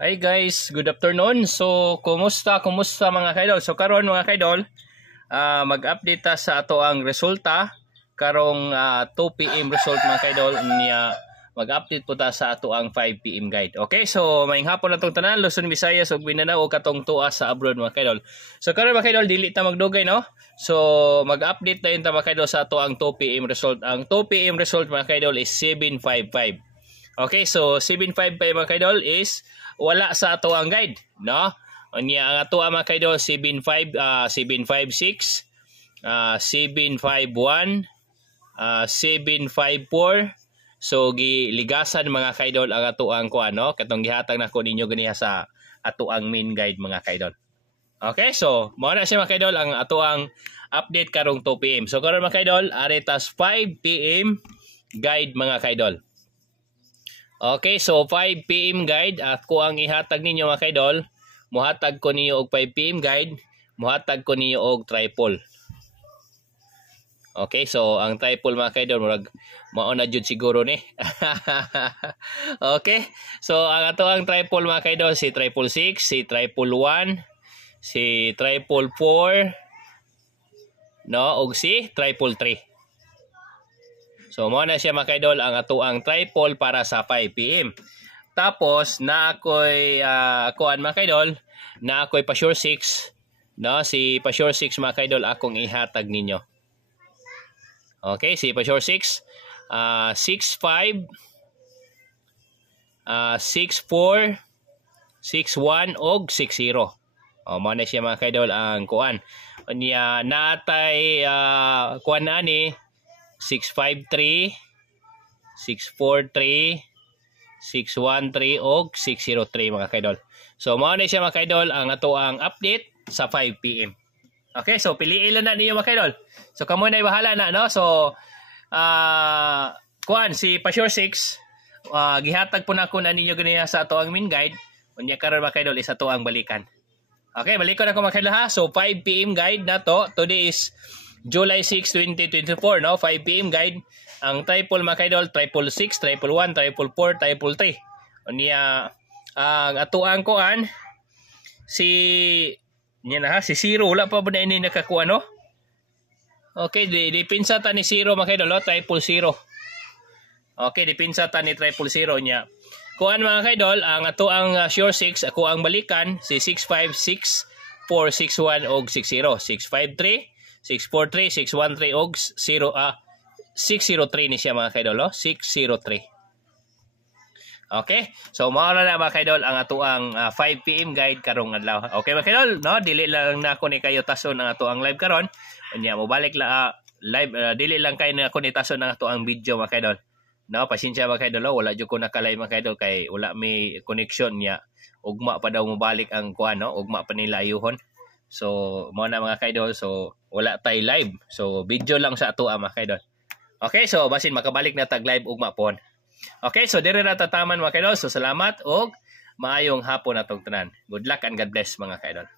Hi guys, good afternoon. So, kumusta mga kaidol? So karon mga kaidol, mag-update ta sa ato ang resulta karong 2 PM result mga kaidol niya. Mag-update po ta sa ato ang 5 PM guide. Okay, so maayong hapon natong tanan, Luzon, Visayas ug Mindanao ug katong tuwa sa abroad mga kaidol. So karon mga kaidol, dili ta magdugay no. So mag-update tayo ta mga kaidol sa ato ang 2 PM result. Ang 2 PM result mga kaidol is 755. Okay, so 755 mga kaidol is wala sa ato ang guide, no? Unya ang ato ang mga kaidol 756, 751, 754. So giligasan mga kaidol ang ato ang kuan, no? Katong gihatag nako ninyo ganiha sa ato ang main guide mga kaidol. Okay, so mao na siya mga kaidol ang ato ang update karong 2 PM. So karon mga kaidol, aretas 5 PM guide mga kaidol. Okay, so 5 PM guide ako ang ihatag ninyo mga kaidol. Muhatag ko niyo og 5 PM guide, muhatag ko niyo og triple. Okay, so ang triple mga kaidol murag mao na jud siguro ni. Okay, so ang ato ang triple mga kaidol si 666, si 111, si 444, no, og si 333. So mo na siya mga kaidol ang ato ang triple para sa 5 PM. Tapos na ako'y kuan mga kaidol, na ako'y pa sure 6, no, si pa sure 6 mga kaidol akong ihatag ninyo. Okay, si pa sure 6, 65, 64, 61 og 60. Mo na siya mga kaidol ang kuan. Unya natay kuan ani 653, 643, 613 og 603 mga kaidol. So mao na siya mga kaidol ang ato ang update sa 5 PM. Okay, so piliin lang na ninyo mga kaidol. So kamo na bahala na, no. So kuan si Pasure 6 gihatag po na ko na ninyo ganiya sa ato ang main guide. Unya karon mga kaidol is ato ang balikan. Okay, balik ko na ko mga kaidol ha. So 5 PM guide na to. Today is July 6, 2024, no? 5 PM guide. Ang triple mga kaidol, 666, 111, 444, 333. Unya ang ato ang kuan si niya na ha, si Zero wala pa ba na ini nakakuha, no? Okay, dipinsa ta ni Zero mga kaidol, 000. Okay, dipinsa ta ni 000 niya. Kuan mga kaidol, ang ato ang sure 6 ako ang balikan si 656, 461 og 60, 653, 643, 613 og 603 ni siya mga kaidol, 603. Okay, so mao na mga kaidol ang ato ang 5 PM guide karong adlaw. Okay mga kaidol, no, dili lang na ako ni kayo tason ang ato ang live karon. Unya mo balik la live, dili lang kay na ako ni tason ang ato ang video mga kaidol. No, pasensya mga kaidol, wala jud ko naka-live mga kaidol kay wala may connection niya. Ugma pa daw mo balik ang kuan, no, ugma pa nila ayuhon. So mao na mga kaidol, so wala tay live. So video lang sa ato mga kaidol. Okay, so basin makabalik na tag live ugma pon. Okay, so dire na tataman mga kaidol. So salamat og maayong hapon atong tanan. Good luck and God bless mga kaidol.